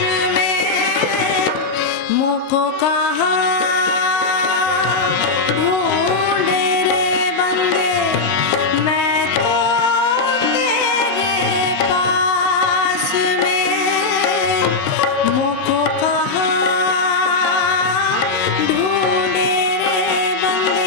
में मुझको कहाँ ढूंढे रे बंदे, मैं तो तेरे पास में मुझको कहाँ ढूंढे रे बंदे।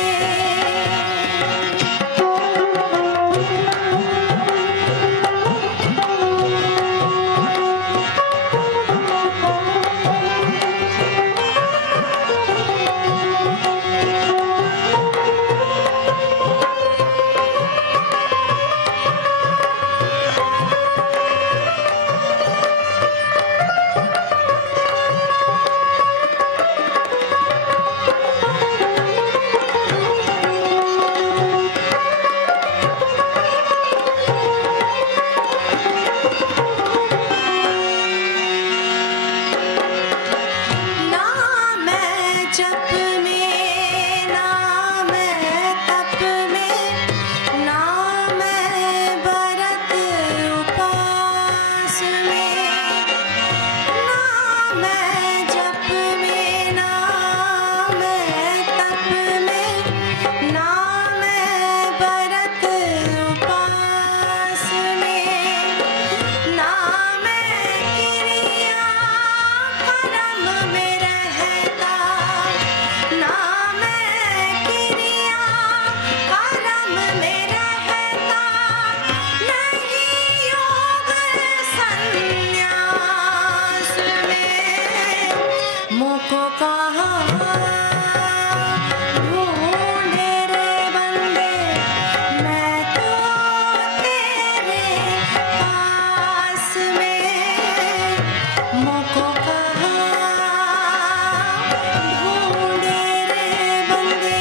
जप में ना मैं तप में, ना मैं व्रत उपवास में, ना मैं जप में ना मैं तप में, ना मैं व्रत उपवास में, ना मैं क्रिया कर्म में रहता, ना मैं क्रिया कर्म में रहता, नहीं योग संन्यास में मुझको कहाँ ढूंढे रे बंदे, मैं तो तेरे पास में मुझको कहाँ ढूंढे रे बंदे।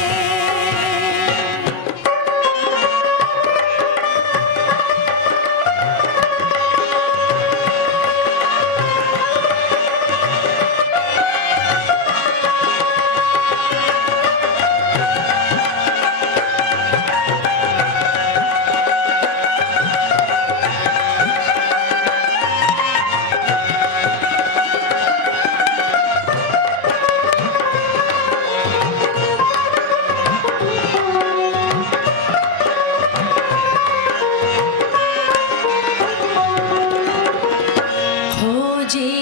खोजे